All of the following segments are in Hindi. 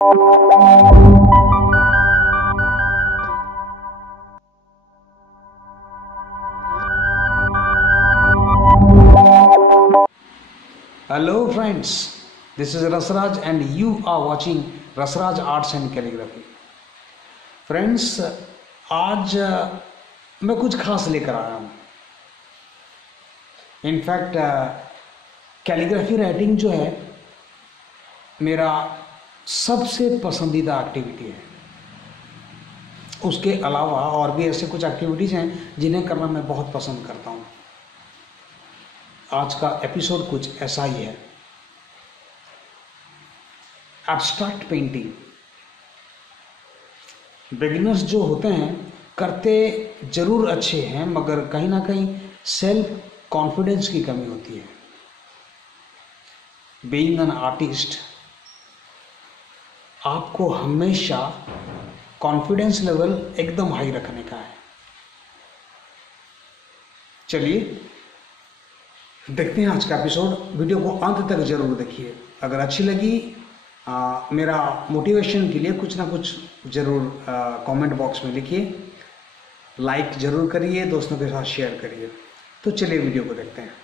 Hello friends, this is Rasraj and you are watching Rasraj Arts and Calligraphy. Friends, आज मैं कुछ खास लेकर आया हूँ. इनफैक्ट कैलीग्राफी राइटिंग जो है मेरा सबसे पसंदीदा एक्टिविटी है. उसके अलावा और भी ऐसे कुछ एक्टिविटीज़ हैं जिन्हें करना मैं बहुत पसंद करता हूँ. आज का एपिसोड कुछ ऐसा ही है. Abstract painting. बिगिनर्स जो होते हैं करते जरूर अच्छे हैं, मगर कहीं ना कहीं सेल्फ कॉन्फिडेंस की कमी होती है. बीइंग एन आर्टिस्ट आपको हमेशा कॉन्फिडेंस लेवल एकदम हाई रखने का है. चलिए देखते हैं आज का एपिसोड. वीडियो को अंत तक जरूर देखिए. अगर अच्छी लगी मेरा मोटिवेशन के लिए कुछ ना कुछ जरूर कमेंट बॉक्स में लिखिए. लाइक जरूर करिए, दोस्तों के साथ शेयर करिए. तो चलिए वीडियो को देखते हैं.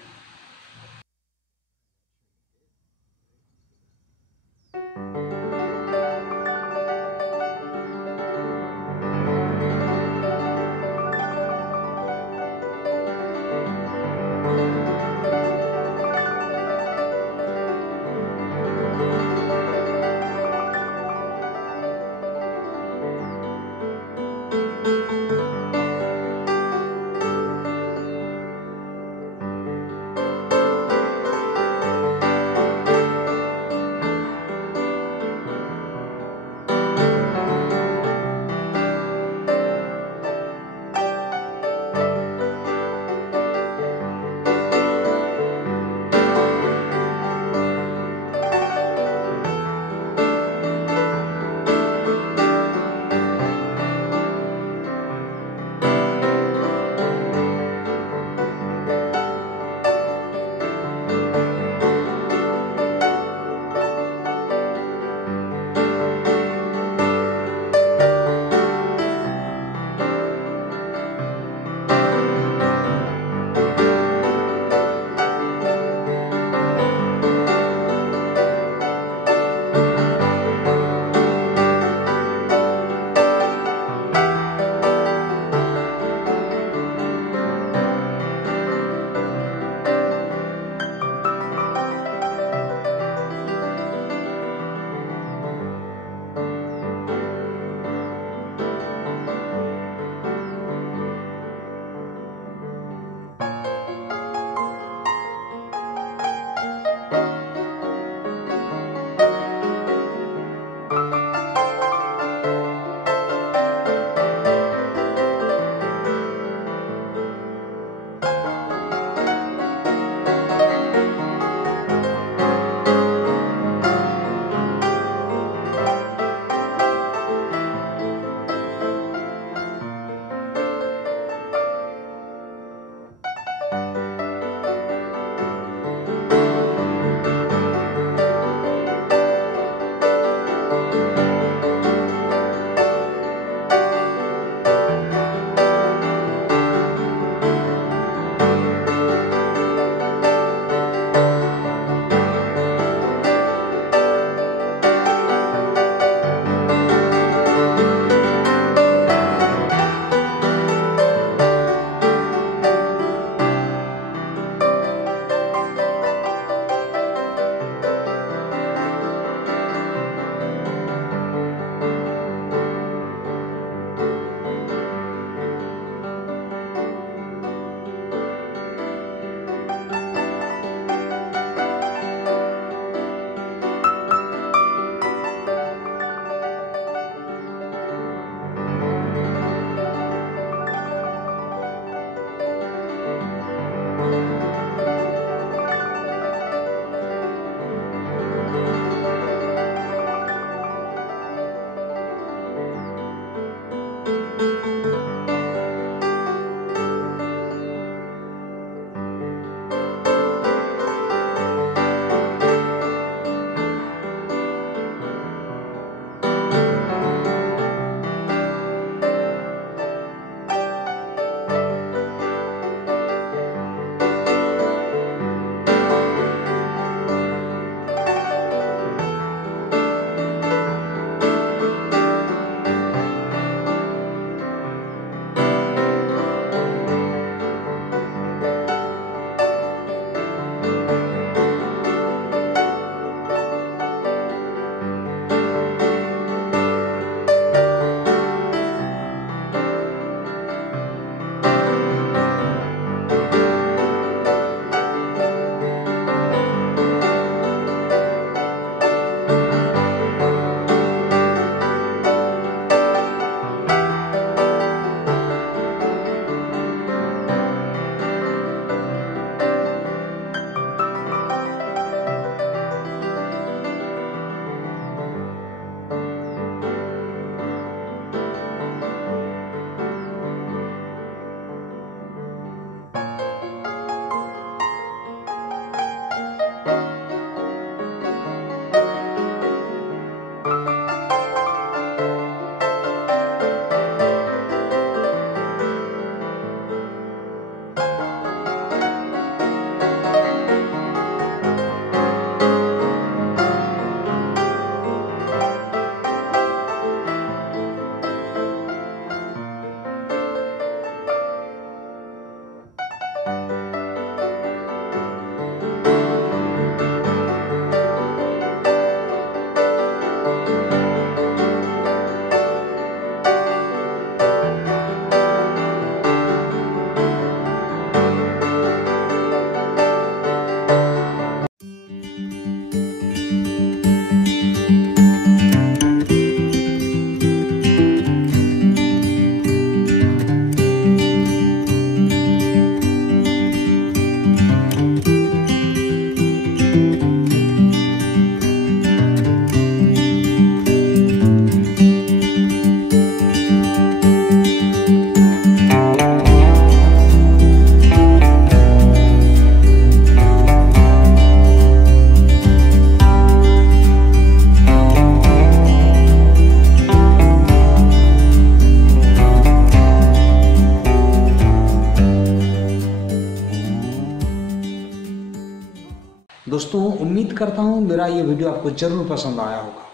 दोस्तों उम्मीद करता हूँ मेरा ये वीडियो आपको ज़रूर पसंद आया होगा।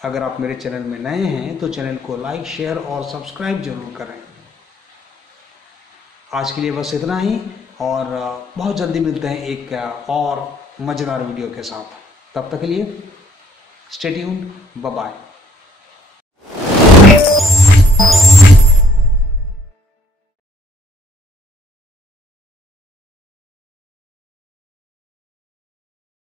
अगर आप मेरे चैनल में नए हैं तो चैनल को लाइक, शेयर और सब्सक्राइब जरूर करें। आज के लिए बस इतना ही, और बहुत जल्दी मिलते हैं एक और मज़ेदार वीडियो के साथ। तब तक के लिए स्टे ट्यून्ड, बाय बाय।